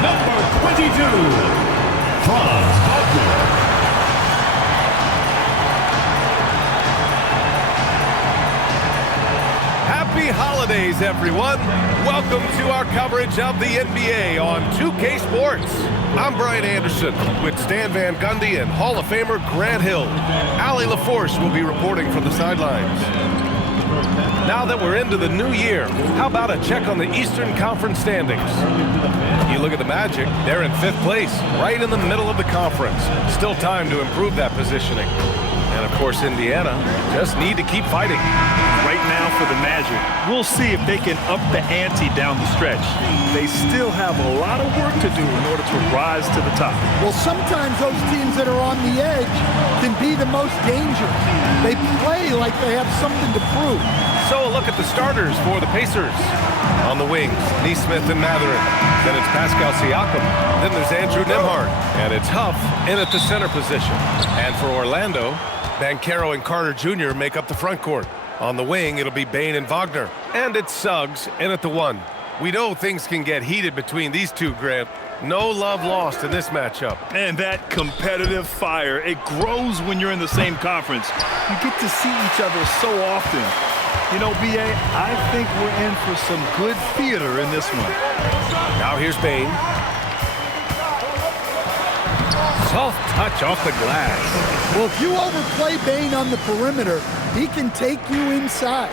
Number 22, Franz Wagner. Happy holidays, everyone. Welcome to our coverage of the NBA on 2K Sports. I'm Brian Anderson with Stan Van Gundy and Hall of Famer Grant Hill. Allie LaForce will be reporting from the sidelines. Now that we're into the new year, how about a check on the Eastern Conference standings? You look at the Magic, they're in 5th place, right in the middle of the conference. Still time to improve that positioning. And of course, Indiana just need to keep fighting. Right now for the Magic, we'll see if they can up the ante down the stretch. They still have a lot of work to do in order to rise to the top. Well, sometimes those teams that are on the edge can be the most dangerous. They play like they have something to prove. So a look at the starters for the Pacers. On the wings, Nesmith and Mathurin. Then it's Pascal Siakam. Then there's Andrew Nembhard. And it's Huff in at the center position. And for Orlando, Banchero and Carter Jr. make up the front court. On the wing, it'll be Bane and Wagner. And it's Suggs in at the 1. We know things can get heated between these two, Grant. No love lost in this matchup. And that competitive fire, it grows when you're in the same conference. You get to see each other so often. You know, B.A., I think we're in for some good theater in this one. Now here's Bane. Soft touch off the glass. Well, if you overplay Bane on the perimeter, he can take you inside.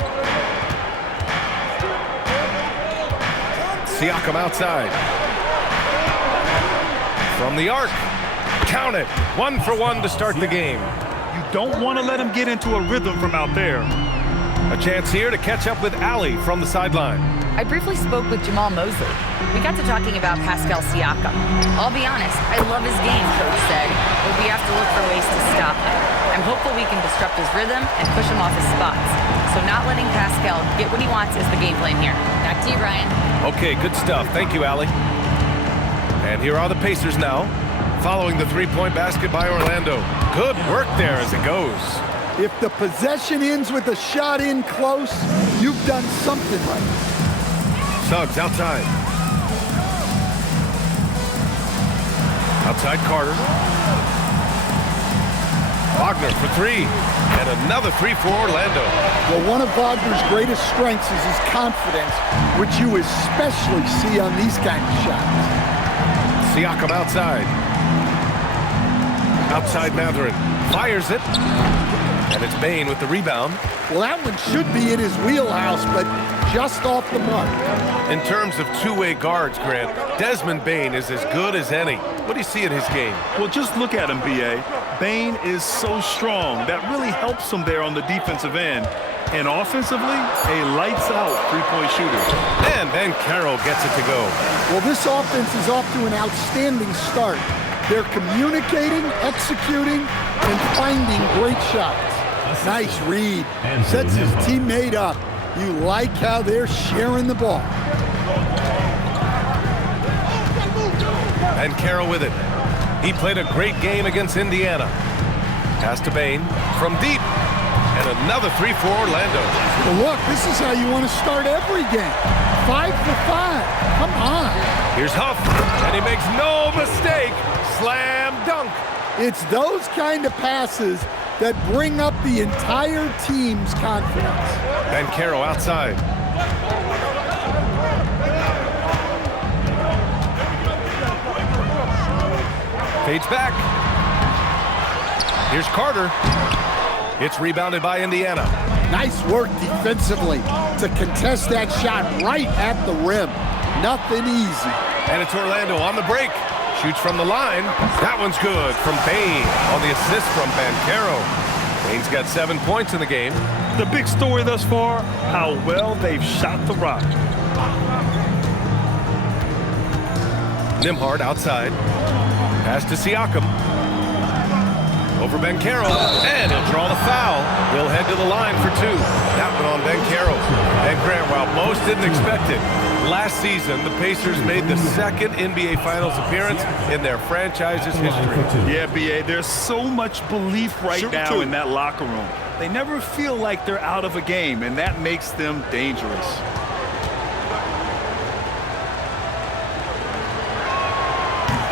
Siakam outside. From the arc. Count it. 1 for 1 to start the game. You don't want to let him get into a rhythm from out there. A chance here to catch up with Allie from the sideline. I briefly spoke with Jamal Mosley. We got to talking about Pascal Siakam. I'll be honest, I love his game, Coach said, but we have to look for ways to stop him. I'm hopeful we can disrupt his rhythm and push him off his spots. So not letting Pascal get what he wants is the game plan here. Back to you, Brian. Okay, good stuff. Thank you, Allie. And here are the Pacers now, following the three-point basket by Orlando. Good work there as it goes. If the possession ends with a shot in close, you've done something right. Suggs outside. Outside Carter. Wagner for 3. And another 3 for Orlando. Well, one of Wagner's greatest strengths is his confidence, which you especially see on these kind of shots. Siakam outside. Outside Mathurin. Fires it. And it's Bane with the rebound. Well, that one should be in his wheelhouse, but just off the mark. In terms of two-way guards, Grant, Desmond Bane is as good as any. What do you see in his game? Well, just look at him, B.A. Bane is so strong. That really helps him there on the defensive end. And offensively, a lights-out three-point shooter. And Banchero gets it to go. Well, this offense is off to an outstanding start. They're communicating, executing, and finding great shots. Nice read. Sets his teammate up. You like how they're sharing the ball. Banchero with it. He played a great game against Indiana. Pass to Bane from deep. And another 3 for Orlando. Well, look, this is how you want to start every game. 5 for 5. Come on. Here's Huff. And he makes no mistake. Slam dunk. It's those kind of passes that bring up the entire team's confidence. Banchero outside. Fades back. Here's Carter. It's rebounded by Indiana. Nice work defensively to contest that shot right at the rim. Nothing easy. And it's Orlando on the break. Shoots from the line. That one's good from Bane on the assist from Banchero. Bane's got 7 points in the game. The big story thus far, how well they've shot the rock. Nembhard outside. Pass to Siakam. Over Banchero. And he'll draw the foul. He'll head to the line for 2. That one on Banchero. And Grant, while most didn't expect it, last season the Pacers made the second NBA Finals appearance in their franchise's history. Yeah, B.A., there's so much belief right now in that locker room. They never feel like they're out of a game, and that makes them dangerous.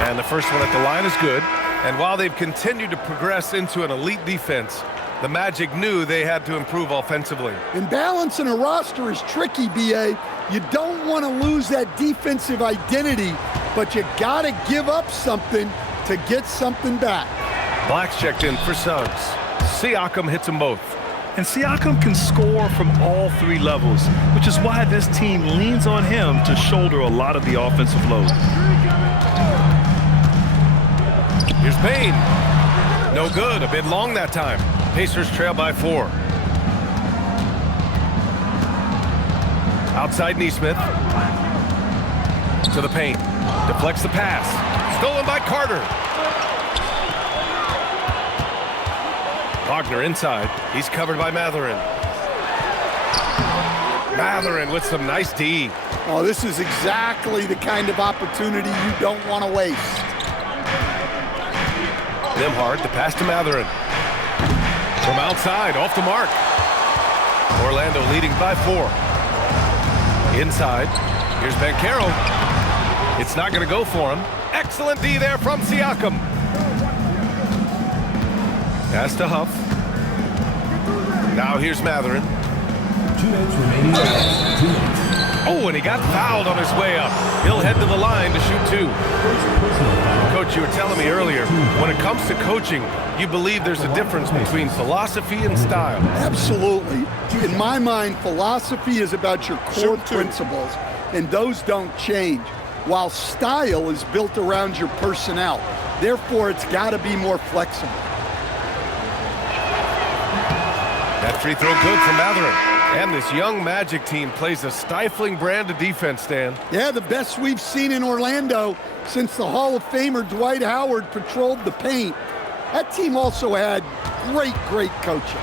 And the first one at the line is good. And while they've continued to progress into an elite defense, the Magic knew they had to improve offensively. And balancing a roster is tricky, B.A. You don't want to lose that defensive identity, but you got to give up something to get something back. Black's checked in for Suggs. Siakam hits them both. And Siakam can score from all three levels, which is why this team leans on him to shoulder a lot of the offensive load. Here's Payne. No good, a bit long that time. Pacers trail by 4. Outside Nesmith. To the paint. Deflects the pass. Stolen by Carter. Wagner inside. He's covered by Mathurin. Mathurin with some nice D. Oh, this is exactly the kind of opportunity you don't want to waste. Nembhard, the pass to Mathurin. From outside, off the mark. Orlando leading by 4. Inside, here's Banchero. It's not going to go for him. Excellent D there from Siakam. Pass to Huff. Now here's Mathurin. 2 minutes remaining. 2 minutes. Oh, and he got fouled on his way up. He'll head to the line to shoot 2. Coach, you were telling me earlier, when it comes to coaching, you believe there's a difference between philosophy and style. Absolutely. In my mind, philosophy is about your core principles, and those don't change, while style is built around your personnel. Therefore, it's got to be more flexible. That free throw good from Mathurin. And this young Magic team plays a stifling brand of defense, Stan. Yeah, the best we've seen in Orlando since the Hall of Famer Dwight Howard patrolled the paint. That team also had great coaching.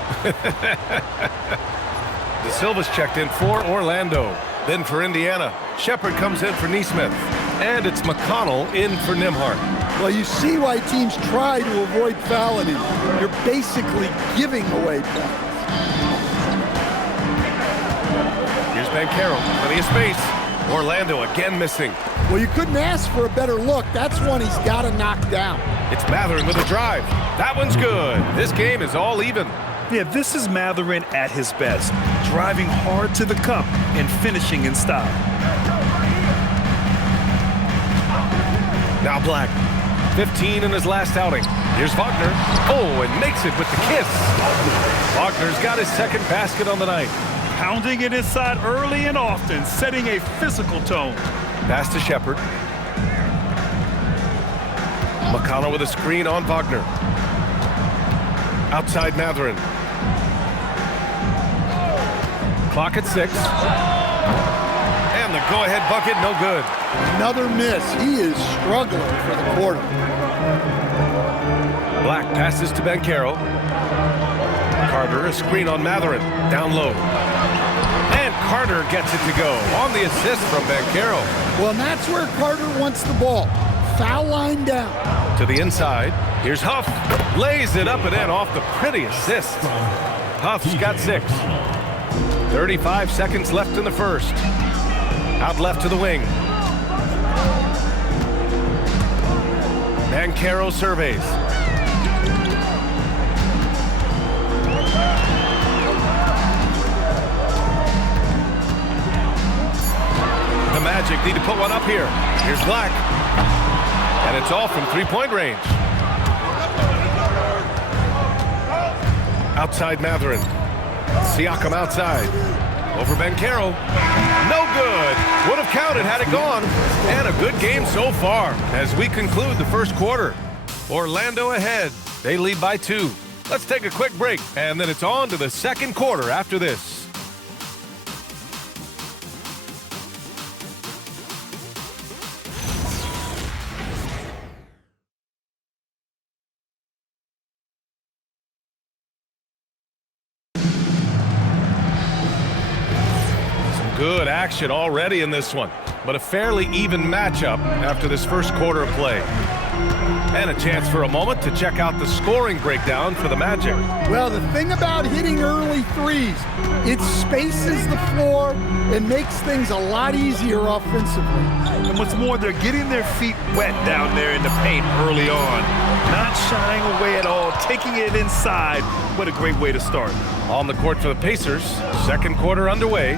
De Silva's checked in for Orlando. Then for Indiana, Shepherd comes in for Nesmith. And it's McConnell in for Nembhard. Well, you see why teams try to avoid fouling him. You're basically giving away points. Here's Banchero, plenty of space. Orlando again missing. Well, you couldn't ask for a better look. That's one he's got to knock down. It's Mathurin with a drive. That one's good. This game is all even. Yeah, this is Mathurin at his best, driving hard to the cup and finishing in style. Now Black, 15 in his last outing. Here's Wagner. Oh, and makes it with the kiss. Wagner's got his second basket on the night. Pounding it inside early and often, setting a physical tone. Pass to Shepherd. McConnell with a screen on Wagner. Outside Mathurin. Clock at 6. And the go-ahead bucket, no good. Another miss. He is struggling for the quarter. Black passes to Banchero. Carter, a screen on Mathurin. Down low. And Carter gets it to go on the assist from Banchero. Well, and that's where Carter wants the ball. Foul line down. To the inside. Here's Huff. Lays it up and in off the pretty assist. Huff's got 6. 35 seconds left in the first. Out left to the wing. Banchero surveys. The Magic need to put one up here. Here's Black. And it's all from three-point range. Outside Mathurin. Siakam outside. Over Banchero. No good. Would have counted had it gone. And a good game so far as we conclude the first quarter. Orlando ahead. They lead by 2. Let's take a quick break, and then it's on to the second quarter after this. Good action already in this one, but a fairly even matchup after this first quarter of play. And a chance for a moment to check out the scoring breakdown for the Magic. Well, the thing about hitting early threes, it spaces the floor and makes things a lot easier offensively. And what's more, they're getting their feet wet down there in the paint early on. Not shying away at all, taking it inside. What a great way to start. On the court for the Pacers, second quarter underway.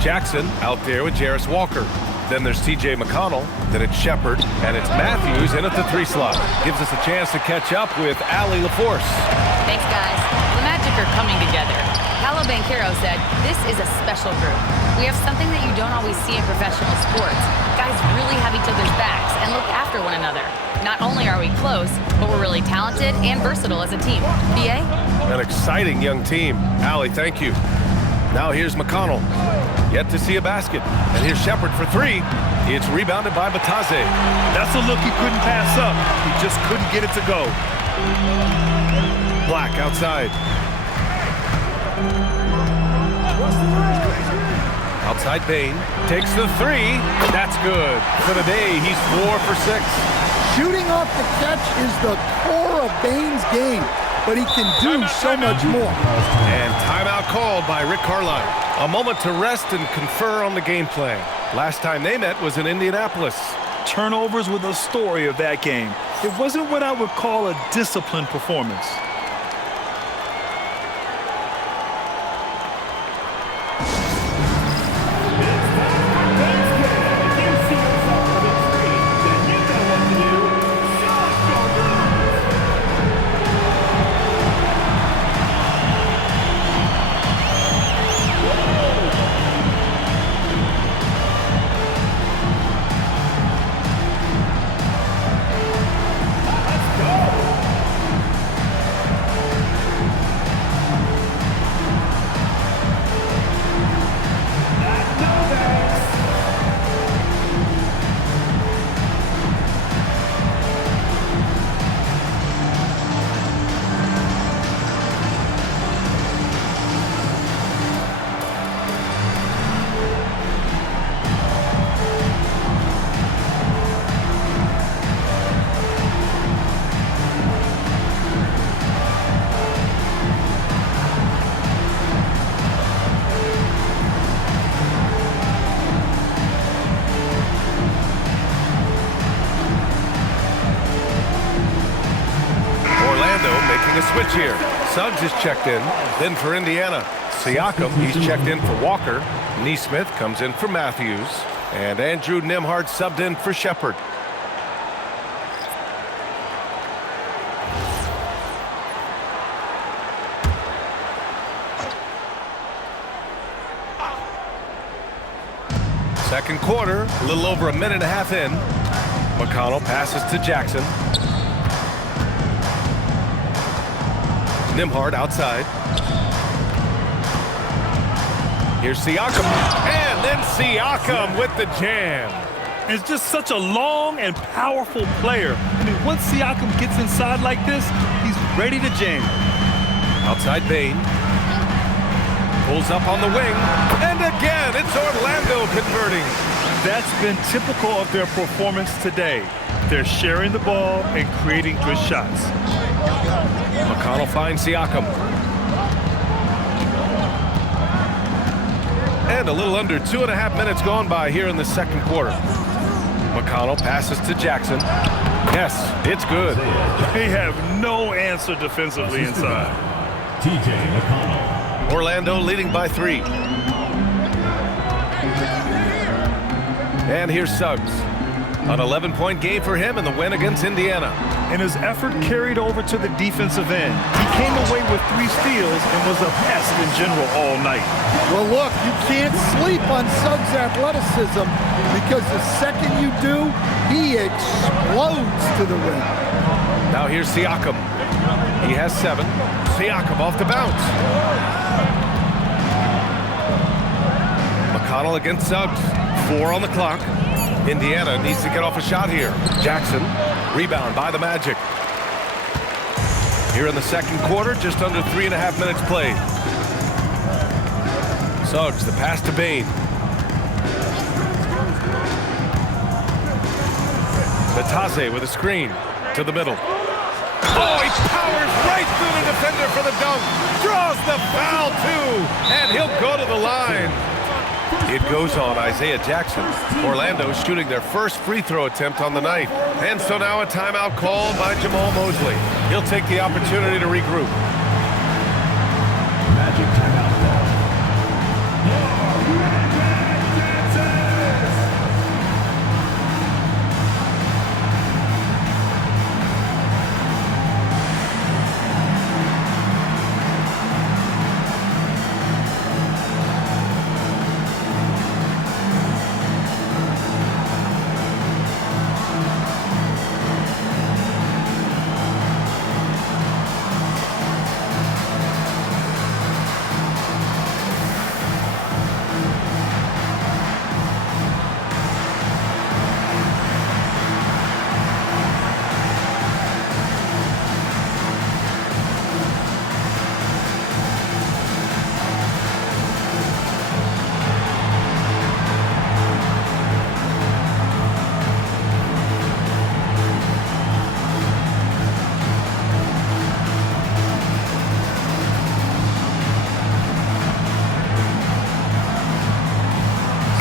Jackson out there with Jarris Walker. Then there's T.J. McConnell, then it's Shepherd, and it's Matthews in at the 3 slot. Gives us a chance to catch up with Allie LaForce. Thanks, guys. The Magic are coming together. Paolo Banchero said, "This is a special group. We have something that you don't always see in professional sports. Guys really have each other's backs and look after one another. Not only are we close, but we're really talented and versatile as a team." B.A.? An exciting young team. Allie, thank you. Now here's McConnell. Yet to see a basket. And here's Shepherd for 3. It's rebounded by Batase. That's a look he couldn't pass up. He just couldn't get it to go. Black outside. Outside Bane. Takes the 3. That's good. For the day, he's 4 for 6. Shooting off the catch is the core of Bane's game, but he can do so much more. And timeout called by Rick Carlisle. A moment to rest and confer on the game plan. Last time they met was in Indianapolis. Turnovers were the story of that game. It wasn't what I would call a disciplined performance. Switch here. Suggs is checked in. Then for Indiana, Siakam, he's checked in for Walker. Nesmith comes in for Matthews. And Andrew Nembhard subbed in for Shepherd. Second quarter, a little over a minute and a half in. McConnell passes to Jackson. Nembhard outside. Here's Siakam. And then Siakam with the jam. It's just such a long and powerful player. I mean, once Siakam gets inside like this, he's ready to jam. Outside Bane. Pulls up on the wing. And again, it's Orlando converting. That's been typical of their performance today. They're sharing the ball and creating good shots. McConnell finds Siakam. And a little under 2.5 minutes gone by here in the second quarter. McConnell passes to Jackson. Yes, it's good. They have no answer defensively inside. T.J. McConnell. Orlando leading by 3. And here's Suggs. An 11-point game for him in the win against Indiana. And his effort carried over to the defensive end. He came away with 3 steals and was a pest in general all night. Well, look, you can't sleep on Suggs' athleticism because the second you do, he explodes to the rim. Now here's Siakam. He has 7. Siakam off the bounce. McConnell against Suggs. 4 on the clock. Indiana needs to get off a shot here. Jackson, rebound by the Magic. Here in the second quarter, just under 3.5 minutes played. Suggs, the pass to Bane. Batase with a screen. To the middle. Oh, he powers right through the defender for the dunk. Draws the foul, too. And he'll go to the line. It goes on Isaiah Jackson. Orlando shooting their first free throw attempt on the night. And so now a timeout called by Jamal Mosley. He'll take the opportunity to regroup. Magic timeout call.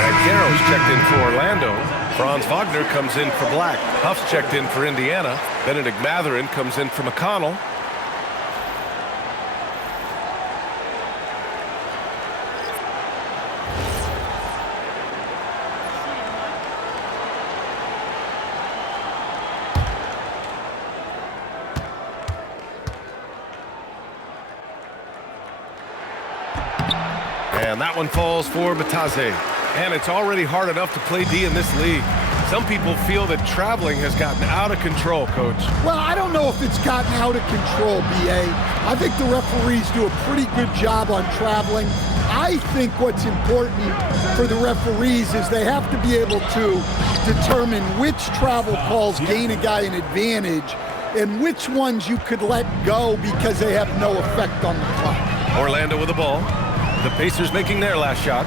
Banchero's checked in for Orlando. Franz Wagner comes in for Black. Huff's checked in for Indiana. Benedict Mathurin comes in for McConnell. And that one falls for Batase. And it's already hard enough to play D in this league. Some people feel that traveling has gotten out of control, Coach. Well, I don't know if it's gotten out of control, B.A. I think the referees do a pretty good job on traveling. I think what's important for the referees is they have to be able to determine which travel calls gain a guy an advantage and which ones you could let go because they have no effect on the clock. Orlando with the ball. The Pacers making their last shot.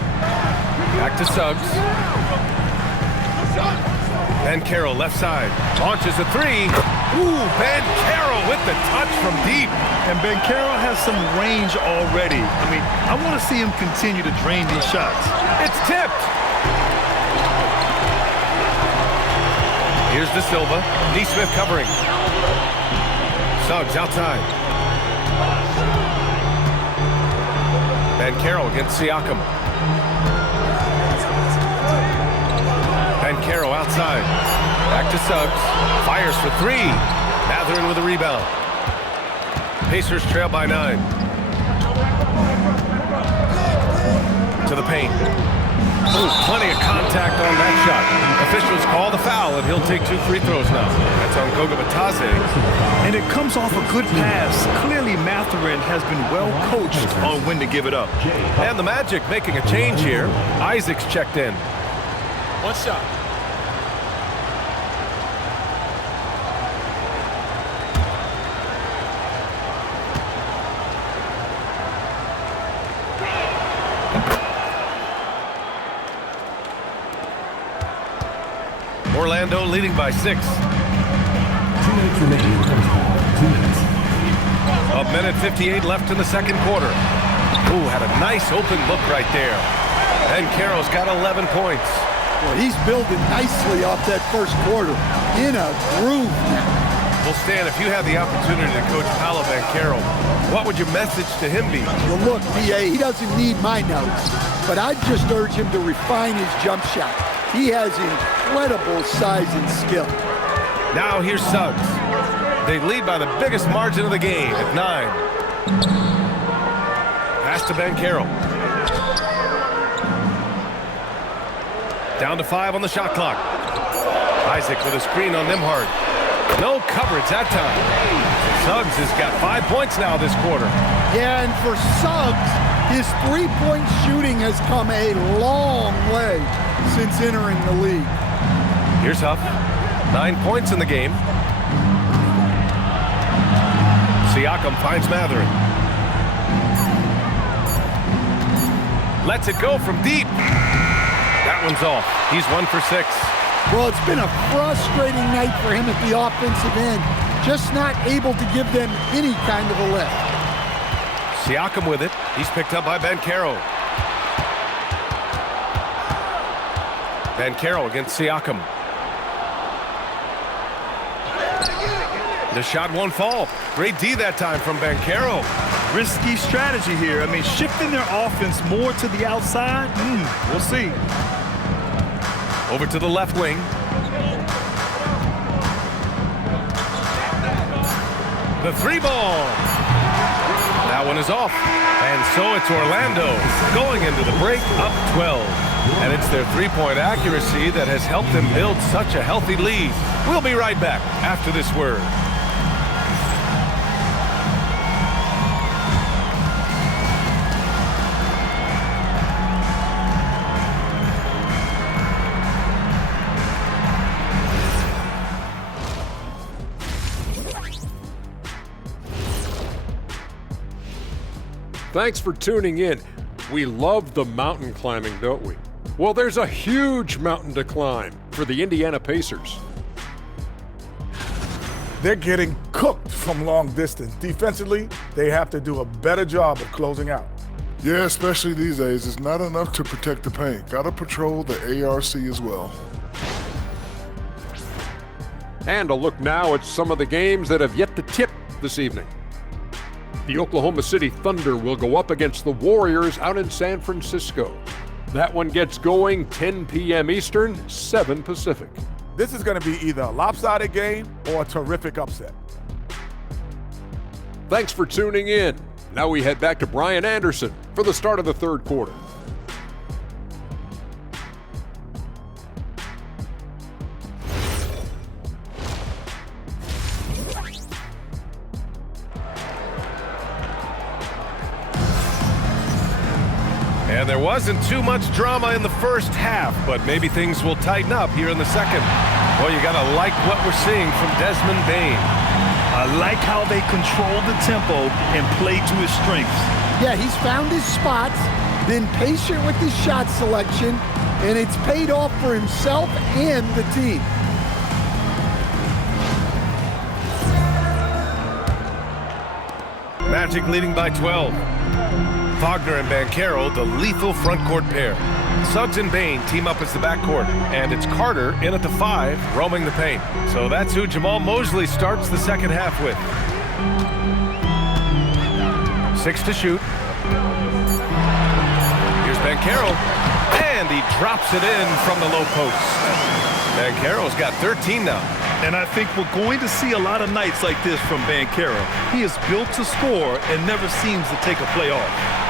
Back to Suggs. Banchero left side. Launches a three. Ooh, Banchero with the touch from deep. And Banchero has some range already. I mean, I want to see him continue to drain these shots. It's tipped. Here's De Silva. Nesmith covering. Suggs outside. Banchero against Siakam. Banchero outside. Back to Suggs. Fires for three. Mathurin with a rebound. Pacers trail by 9. To the paint. Ooh, plenty of contact on that shot. Officials call the foul, and he'll take 2 free throws now. That's on Goga Batase. And it comes off a good pass. Clearly, Mathurin has been well coached on when to give it up. And the Magic making a change here. Isaac's checked in. One shot. Orlando leading by 6. 2 minutes remaining in the first half. 2 minutes. A minute 58 left in the second quarter. Ooh, had a nice open look right there. And Banchero's got 11 points. Well, he's building nicely off that first quarter. In a groove now. Well, Stan, if you had the opportunity to coach Paolo Banchero, what would your message to him be? Well, look, B.A., he doesn't need my notes, but I'd just urge him to refine his jump shot. He has incredible size and skill. Now here's Suggs. They lead by the biggest margin of the game at 9. Pass to Banchero. Down to 5 on the shot clock. Isaac with a screen on Nembhard. No coverage that time. Suggs has got 5 points now this quarter. Yeah, and for Suggs, his three-point shooting has come a long way since entering the league. Here's Huff. 9 points in the game. Siakam finds Mathurin. Lets it go from deep. That one's off. He's 1 for 6. Well, it's been a frustrating night for him at the offensive end. Just not able to give them any kind of a lift. Siakam with it. He's picked up by Banchero. Banchero against Siakam. The shot won't fall. Great D that time from Banchero. Risky strategy here. I mean, shifting their offense more to the outside, we'll see. Over to the left wing. The three ball. That one is off. And so it's Orlando going into the break up 12. And it's their three-point accuracy that has helped them build such a healthy lead. We'll be right back after this word. Thanks for tuning in. We love the mountain climbing, don't we? Well, there's a huge mountain to climb for the Indiana Pacers. They're getting cooked from long distance. Defensively, they have to do a better job of closing out. Yeah, especially these days. It's not enough to protect the paint. Got to patrol the ARC as well. And a look now at some of the games that have yet to tip this evening. The Oklahoma City Thunder will go up against the Warriors out in San Francisco. That one gets going 10 p.m. Eastern, 7 Pacific. This is going to be either a lopsided game or a terrific upset. Thanks for tuning in. Now we head back to Brian Anderson for the start of the third quarter. And there wasn't too much drama in the first half, but maybe things will tighten up here in the second. Well, you got to like what we're seeing from Desmond Bane. I like how they control the tempo and play to his strengths. Yeah, he's found his spots, been patient with his shot selection, and it's paid off for himself and the team. Magic leading by 12. Wagner and Banchero, the lethal front court pair. Suggs and Bane team up as the backcourt, and it's Carter in at the 5, roaming the paint. So that's who Jamal Mosley starts the second half with. 6 to shoot. Here's Banchero, and he drops it in from the low post. Banchero's got 13 now. And I think we're going to see a lot of nights like this from Banchero. He is built to score and never seems to take a play off.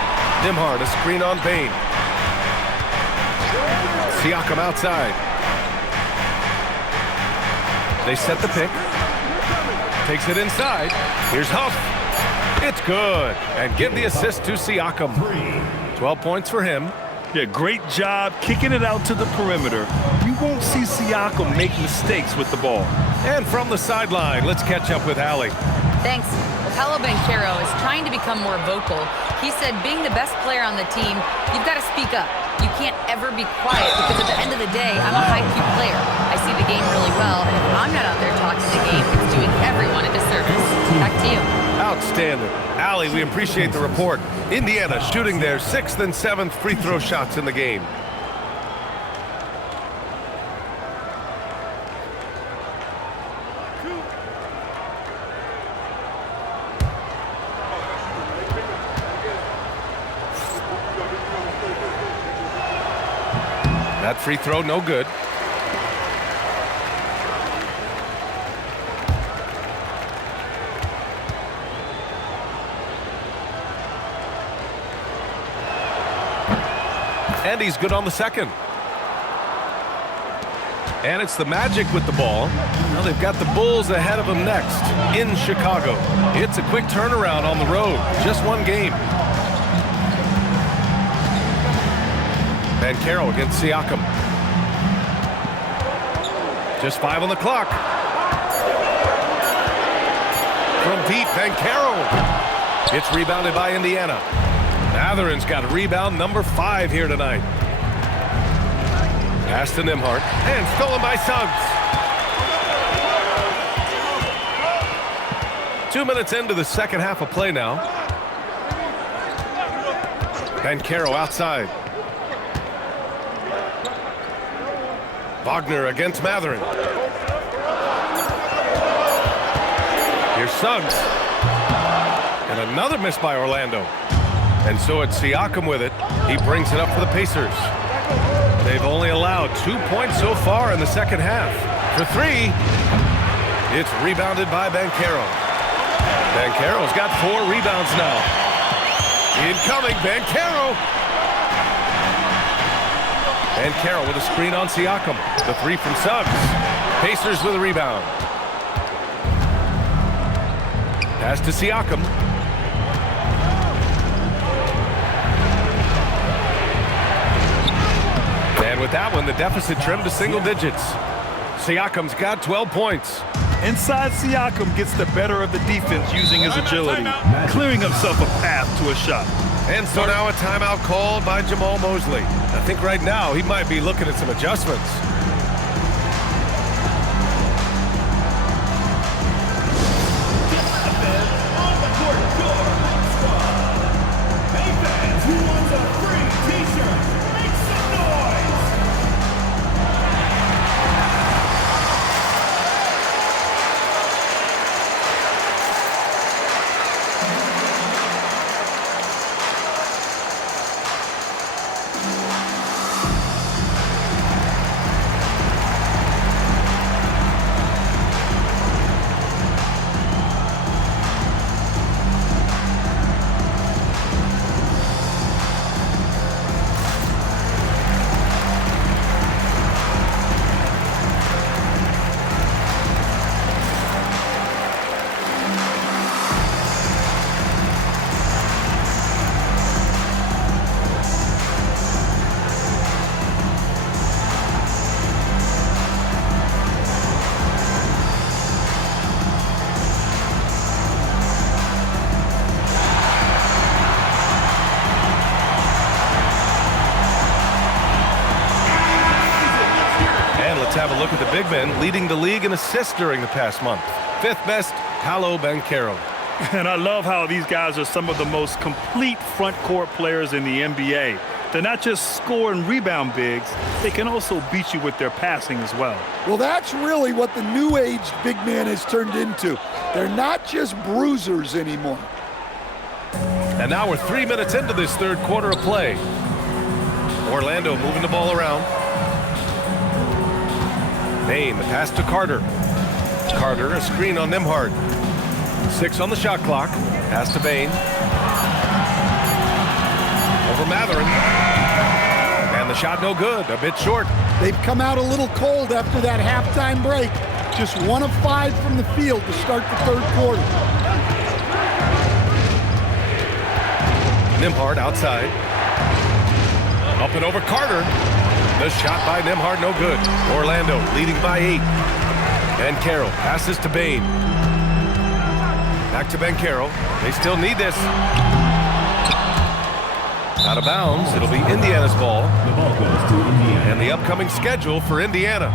Nembhard, a screen on Bane. Siakam outside. They set the pick. Takes it inside. Here's Huff. It's good. And give the assist to Siakam. 12 points for him. Yeah, great job kicking it out to the perimeter. You won't see Siakam make mistakes with the ball. And from the sideline, let's catch up with Allie. Thanks. Well, Paolo Banchero is trying to become more vocal. He said being the best player on the team, you've got to speak up. You can't ever be quiet because at the end of the day, I'm a high-Q player. I see the game really well, and if I'm not out there talking the game, it's doing everyone a disservice. Back to you. Outstanding. Allie, we appreciate the report. Indiana shooting their 6th and 7th free throw shots in the game. That free throw, no good. And he's good on the second. And it's the Magic with the ball. Now they've got the Bulls ahead of them next in Chicago. It's a quick turnaround on the road. Just one game. Banchero against Siakam. Just 5 on the clock. From deep, Banchero. It's rebounded by Indiana. Matherin's got rebound number 5 here tonight. Pass to Nembhard, and stolen by Suggs. 2 minutes into the second half of play now. Banchero outside. Wagner against Mathurin. Here's Suggs. And another miss by Orlando. And so it's Siakam with it. He brings it up for the Pacers. They've only allowed 2 points so far in the second half. For three, it's rebounded by Banchero. Banchero's got 4 rebounds now. Incoming, Banchero. Banchero with a screen on Siakam. The three from Suggs. Pacers with a rebound. Pass to Siakam. And with that one, the deficit trimmed to single digits. Siakam's got 12 points. Inside, Siakam gets the better of the defense using his agility, clearing himself a path to a shot. And so now a timeout called by Jamal Mosley. I think right now he might be looking at some adjustments. Have a look at the big men leading the league in assists during the past month. 5th best, Paolo Banchero. And I love how these guys are some of the most complete front court players in the NBA. They're not just score and rebound bigs, they can also beat you with their passing as well. Well, that's really what the new age big man has turned into. They're not just bruisers anymore. And now we're 3 minutes into this third quarter of play. Orlando moving the ball around. Bane, the pass to Carter. Carter, a screen on Nembhard. 6 on the shot clock. Pass to Bane. Over Mathurin. And the shot no good, a bit short. They've come out a little cold after that halftime break. Just 1 of 5 from the field to start the third quarter. Nembhard outside. Up and over Carter. The shot by Nembhard, no good. Orlando leading by 8. Banchero passes to Bane. Back to Banchero. They still need this. Out of bounds. It'll be Indiana's ball. The ball goes to Indiana. And the upcoming schedule for Indiana.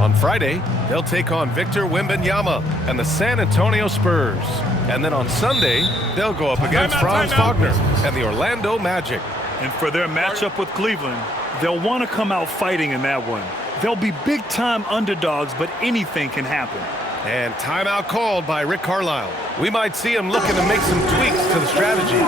On Friday, they'll take on Victor Wembanyama and the San Antonio Spurs. And then on Sunday, they'll go up against Franz Wagner and the Orlando Magic. And for their matchup with Cleveland, they'll want to come out fighting in that one. They'll be big-time underdogs, but anything can happen. And timeout called by Rick Carlisle. We might see him looking to make some tweaks to the strategy.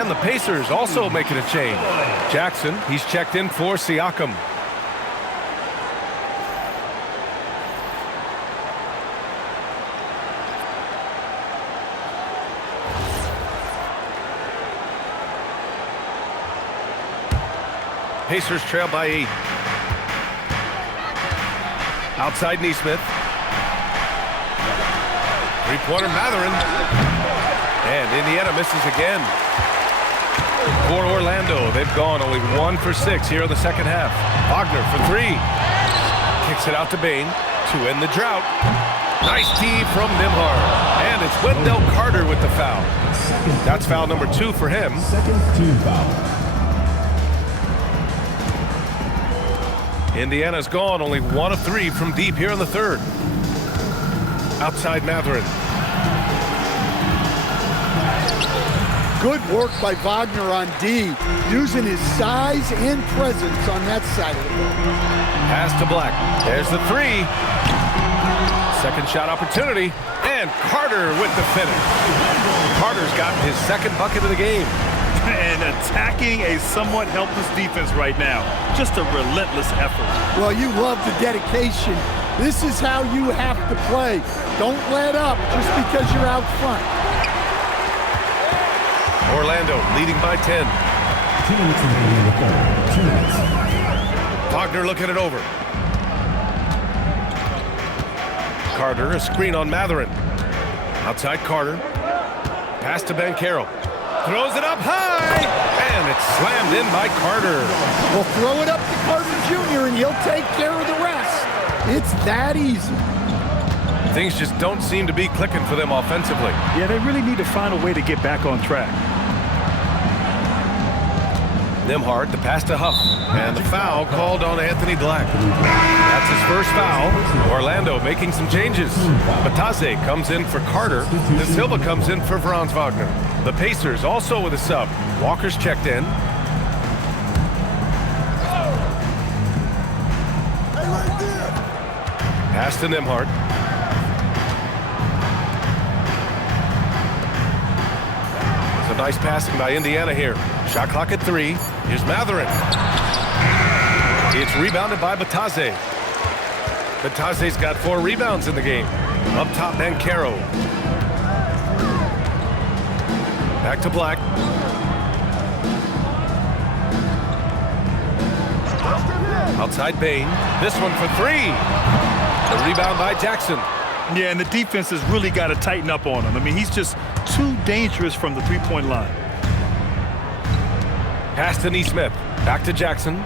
And the Pacers also making a change. Jackson, he's checked in for Siakam. Pacers trail by 8. Outside Neesmith. Three-pointer Mathurin. And Indiana misses again. For Orlando, they've gone only 1 for 6 here in the second half. Wagner for 3. Kicks it out to Bane to end the drought. Nice tee from Nembhard. And it's Wendell Carter with the foul. That's foul number 2 for him. Second team foul. Indiana's gone only 1 of 3 from deep here in the third. Outside Mathurin. Good work by Wagner on D, using his size and presence on that side of the ball. Pass to Black. There's the 3. Second shot opportunity. And Carter with the finish. Carter's gotten his second bucket of the game. And attacking a somewhat helpless defense right now. Just a relentless effort. Well, you love the dedication. This is how you have to play. Don't let up just because you're out front. Orlando leading by 10. 2 minutes remaining in the third. 2 minutes. Wagner looking it over. Carter, a screen on Mathurin. Outside Carter. Pass to Banchero. Throws it up high, and it's slammed in by Carter. Well, throw it up to Carter Jr., and he'll take care of the rest. It's that easy. Things just don't seem to be clicking for them offensively. Yeah, they really need to find a way to get back on track. Nembhard, the pass to Huff, and the foul called on Anthony Black. That's his first foul. Orlando making some changes. Batase comes in for Carter. De Silva comes in for Franz Wagner. The Pacers also with a sub. Walker's checked in. Pass to Nembhard. It's a nice passing by Indiana here. Shot clock at 3. Here's Mathurin. It's rebounded by Batase. Batase's got 4 rebounds in the game. Up top, Banchero. Back to Black. Outside Bane. This one for 3. The rebound by Jackson. Yeah, and the defense has really got to tighten up on him. I mean, he's just too dangerous from the three-point line. Pass to Neesmith. Back to Jackson.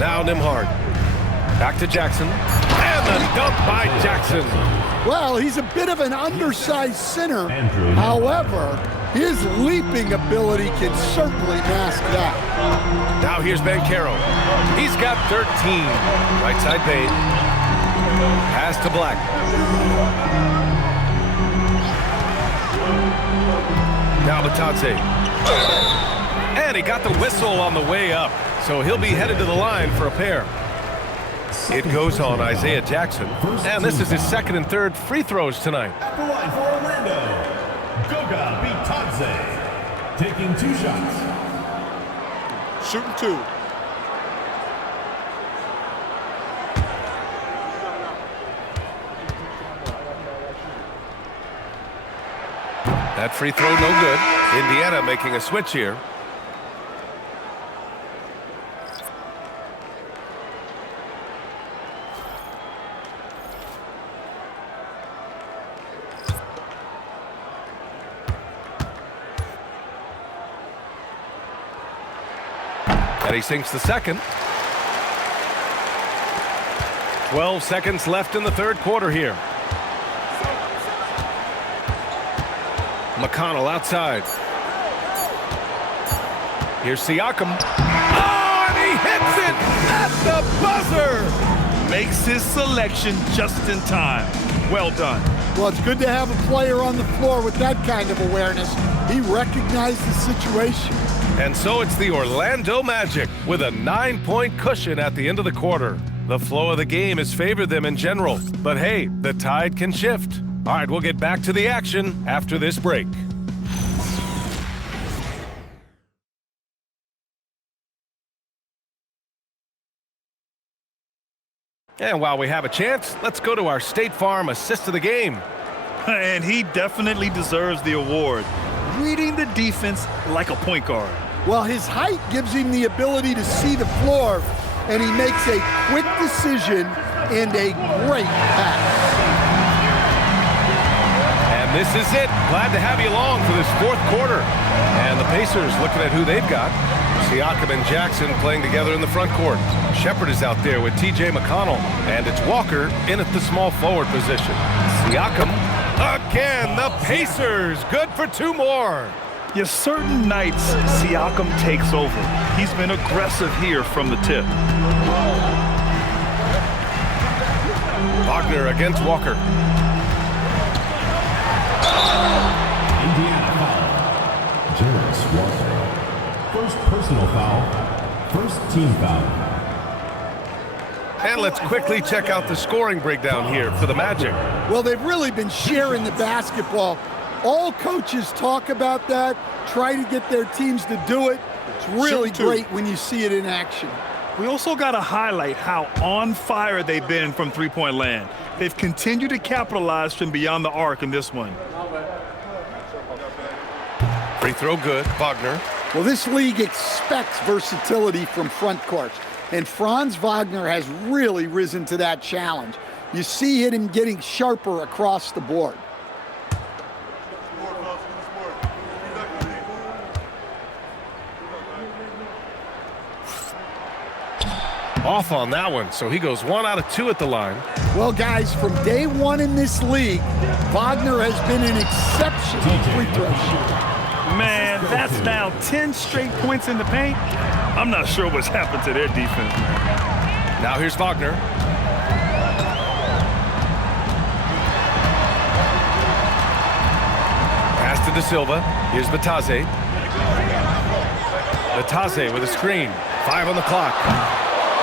Now Nembhard. Back to Jackson. And the dunk by Jackson. Well, he's a bit of an undersized center. However, his leaping ability can certainly mask that. Now here's Banchero. He's got 13. Right side Bade. Pass to Black. Now Batadze. And he got the whistle on the way up. So he'll be headed to the line for a pair. It goes on Isaiah Jackson. And this is his second and third free throws tonight. At the line for Orlando, Goga Bitadze, taking 2 shots. Shooting 2. That free throw no good. Indiana making a switch here. And he sinks the second. 12 seconds left in the third quarter here. McConnell outside. Here's Siakam. Oh, and he hits it at the buzzer! Makes his selection just in time. Well done. Well, it's good to have a player on the floor with that kind of awareness. He recognized the situation. And so it's the Orlando Magic with a 9-point cushion at the end of the quarter. The flow of the game has favored them in general. But hey, the tide can shift. All right, we'll get back to the action after this break. And while we have a chance, let's go to our State Farm assist of the game. And he definitely deserves the award. Reading the defense like a point guard. Well, his height gives him the ability to see the floor, and he makes a quick decision and a great pass. And this is it. Glad to have you along for this fourth quarter. And the Pacers looking at who they've got. Siakam and Jackson playing together in the front court. Shepard is out there with T.J. McConnell. And it's Walker in at the small forward position. Siakam again. The Pacers good for 2 more. Yes, certain nights Siakam takes over. He's been aggressive here from the tip. Wagner against Walker. Indiana foul. Jarris Walker. First personal foul. First team foul. And let's quickly check out the scoring breakdown here for the Magic. Well, they've really been sharing the basketball. All coaches talk about that, try to get their teams to do it. It's really great when you see it in action. We also got to highlight how on fire they've been from three-point land. They've continued to capitalize from beyond the arc in this one. Free throw good, Wagner. Well, this league expects versatility from front courts, and Franz Wagner has really risen to that challenge. You see him getting sharper across the board. Off on that one, so he goes 1 out of 2 at the line. Well, guys, from day one in this league, Wagner has been an exceptional free throw shooter. Man, that's now 10 straight points in the paint. I'm not sure what's happened to their defense. Now here's Wagner. Pass to De Silva. Here's Batadze. Batadze with a screen. 5 on the clock.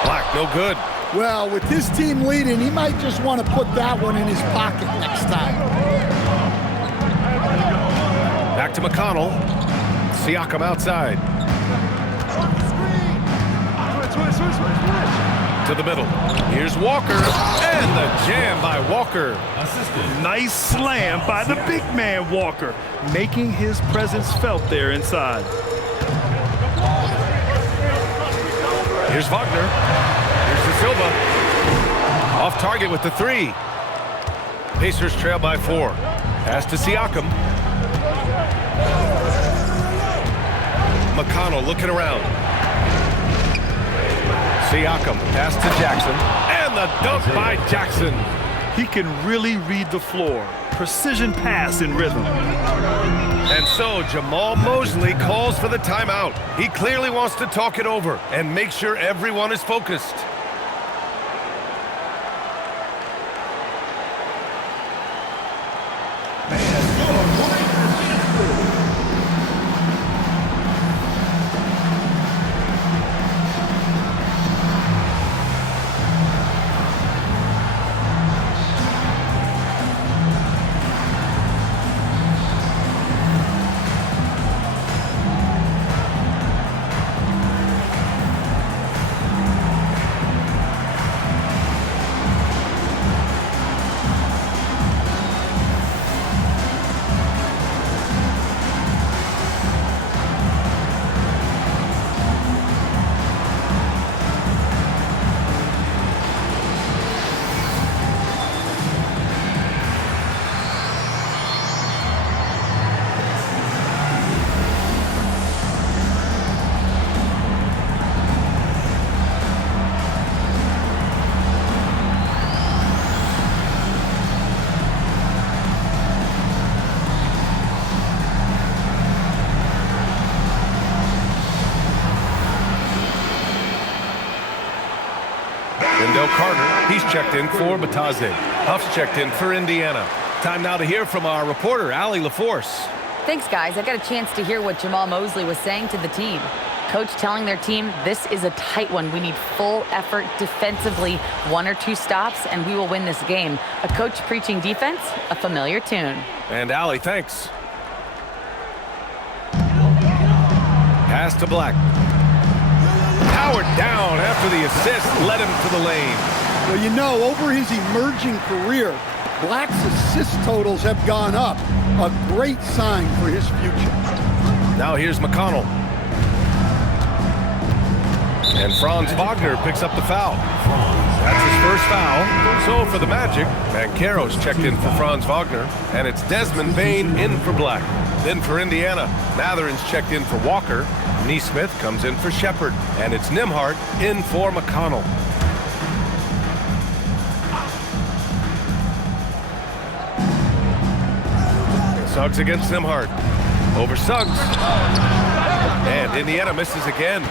Black, no good. Well, with his team leading, he might just want to put that one in his pocket next time. Back to McConnell. Siakam outside. To the middle. Here's Walker. And the jam by Walker. Nice slam by the big man Walker, making his presence felt there inside. Here's Wagner. Here's De Silva. Off target with the 3. Pacers trail by 4. Pass to Siakam. McConnell looking around. Siakam, pass to Jackson, and the dunk by Jackson. He can really read the floor. Precision pass in rhythm. And so Jamal Mosley calls for the timeout. He clearly wants to talk it over and make sure everyone is focused. Wendell Carter, he's checked in for Bataze. Huff's checked in for Indiana. Time now to hear from our reporter, Allie LaForce. Thanks, guys. I got a chance to hear what Jamal Mosley was saying to the team. Coach telling their team, this is a tight one. We need full effort defensively, 1 or 2 stops, and we will win this game. A coach preaching defense, a familiar tune. And Allie, thanks. Pass to Black. Powered down after the assist, led him to the lane. Well, you know, over his emerging career, Black's assist totals have gone up. A great sign for his future. Now here's McConnell. And Franz Wagner picks up the foul. That's his first foul. So for the Magic, Banchero's checked in for Franz Wagner. And it's Desmond Bane in for Black. Then for Indiana, Mathurin's checked in for Walker. Neesmith comes in for Shepard. And it's Nembhard in for McConnell. Suggs against Nembhard. Over Suggs. And Indiana misses again.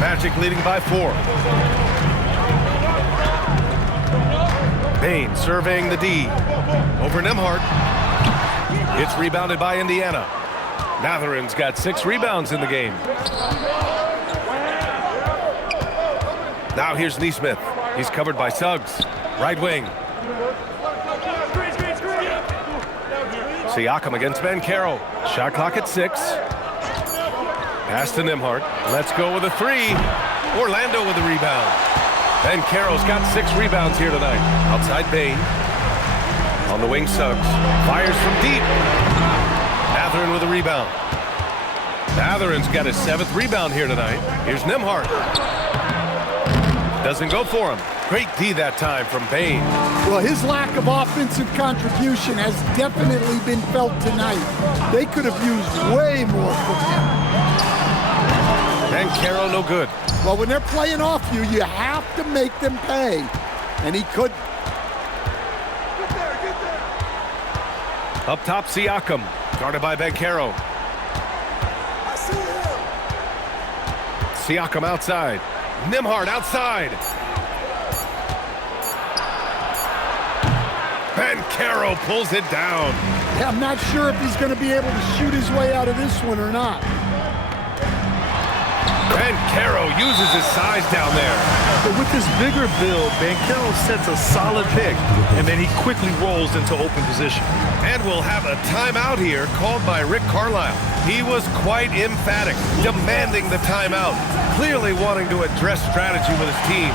Magic leading by 4. Bane surveying the D. Over Nembhard. It's rebounded by Indiana. Mathurin's got 6 rebounds in the game. Now here's Neesmith. He's covered by Suggs. Right wing. Siakam against Banchero. Shot clock at 6. Pass to Nembhard. Let's go with a 3. Orlando with a rebound. Banchero's got 6 rebounds here tonight. Outside Bane. On the wing, Suggs. Fires from deep. Mathurin with a rebound. Mathurin's got his 7th rebound here tonight. Here's Nembhard. Doesn't go for him. Great D that time from Bane. Well, his lack of offensive contribution has definitely been felt tonight. They could have used way more from him. Banchero no good. Well, when they're playing off you, you have to make them pay. And he could. Up top, Siakam. Guarded by Banchero. Siakam outside. Nembhard outside. Banchero pulls it down. Yeah, I'm not sure if he's going to be able to shoot his way out of this one or not. Banchero uses his size down there. But with this bigger build, Banchero sets a solid pick, and then he quickly rolls into open position. And we'll have a timeout here called by Rick Carlisle. He was quite emphatic, demanding the timeout, clearly wanting to address strategy with his team.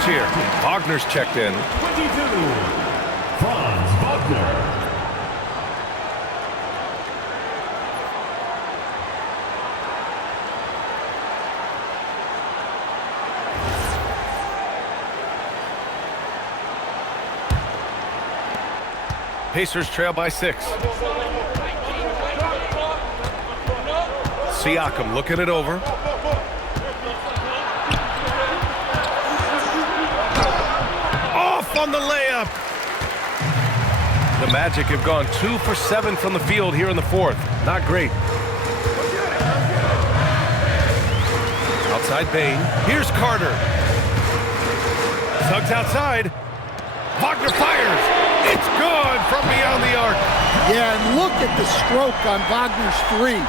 bench here. Wagner's checked in. 22, Franz Wagner. Pacers trail by 6. Siakam looking it over. Off on the layup. The Magic have gone 2 for 7 from the field here in the fourth. Not great. Outside Bane. Here's Carter. Suggs outside. Wagner fires. It's good from beyond the arc. Yeah, and look at the stroke on Wagner's three.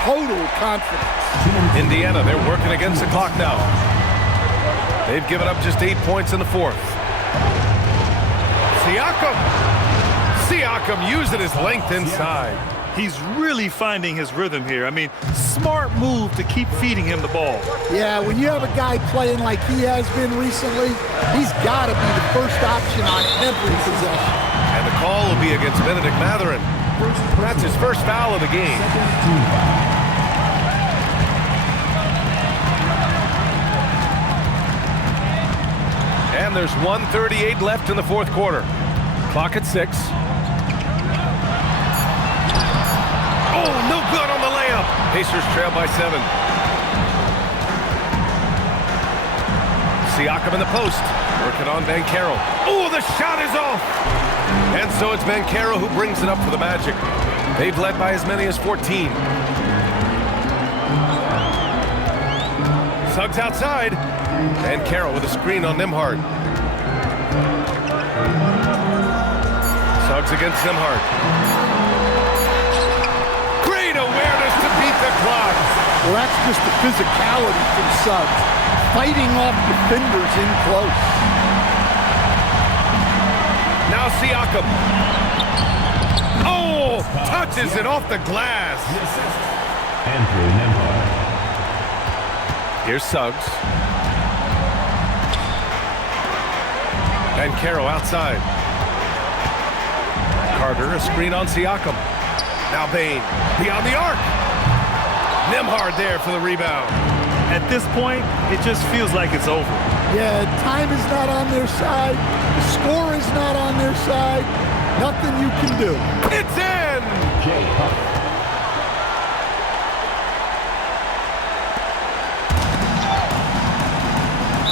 Total confidence. Indiana, they're working against the clock now. They've given up just 8 points in the fourth. Siakam using his length inside. He's really finding his rhythm here. I mean, smart move to keep feeding him the ball. Yeah, when you have a guy playing like he has been recently, he's got to be the first option on every possession. And the call will be against Benedict Mathurin. That's his first foul of the game. And there's 1:38 left in the fourth quarter. Clock at 6. Oh, no good on the layup. Pacers trail by 7. Siakam in the post. Working on Banchero. Oh, the shot is off. And so it's Banchero who brings it up for the Magic. They've led by as many as 14. Suggs outside. Banchero with a screen on Nembhard. Suggs against Nembhard. Great awareness to beat the clock. Well, that's just the physicality from Suggs. Fighting off defenders in close. Now Siakam. Oh, touches it off the glass. Andrew Nembhard. Here's Suggs. Banchero outside. Carter, a screen on Siakam. Now Bane, beyond the arc. Nembhard there for the rebound. At this point, it just feels like it's over. Yeah, time is not on their side. The score is not on their side. Nothing you can do. It's in! Jay Huff.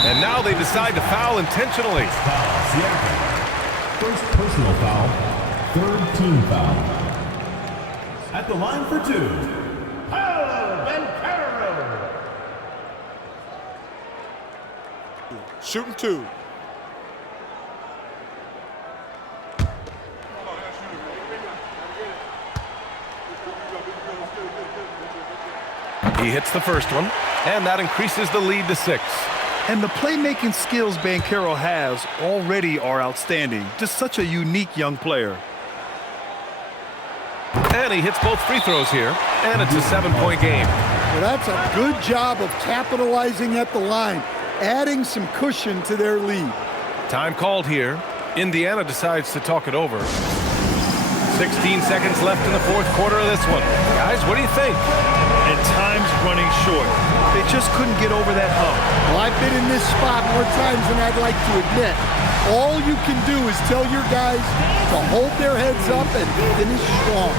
And now they decide to foul intentionally. Foul, Siakam. First personal foul. Third team foul. At the line for 2. Paolo Banchero. Shooting 2. He hits the first one, and that increases the lead to 6. And the playmaking skills Banchero has already are outstanding. Just such a unique young player. And he hits both free throws here, and it's a 7-point game. Well, that's a good job of capitalizing at the line, adding some cushion to their lead. Time called here. Indiana decides to talk it over. 16 seconds left in the fourth quarter of this one. Guys, what do you think? And time's running short. They just couldn't get over that hump. Well, I've been in this spot more times than I'd like to admit. All you can do is tell your guys to hold their heads up and finish strong.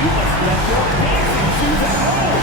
You must let your dancing shoes at home.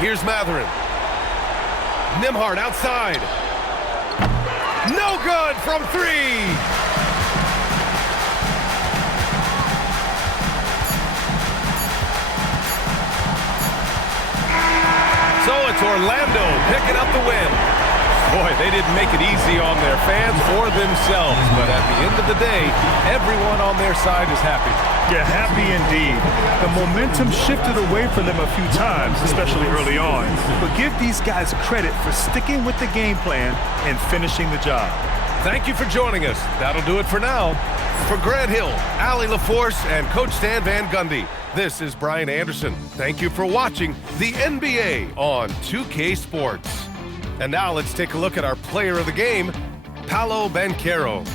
Here's Matherin. Nembhard outside. No good from 3. So it's Orlando picking up the win. Boy, they didn't make it easy on their fans or themselves, but at the end of the day, everyone on their side is happy. Yeah, happy indeed. The momentum shifted away from them a few times, especially early on. But give these guys credit for sticking with the game plan and finishing the job. Thank you for joining us. That'll do it for now. For Grant Hill, Allie LaForce, and Coach Stan Van Gundy, this is Brian Anderson. Thank you for watching the NBA on 2K Sports. And now let's take a look at our player of the game, Paolo Banchero.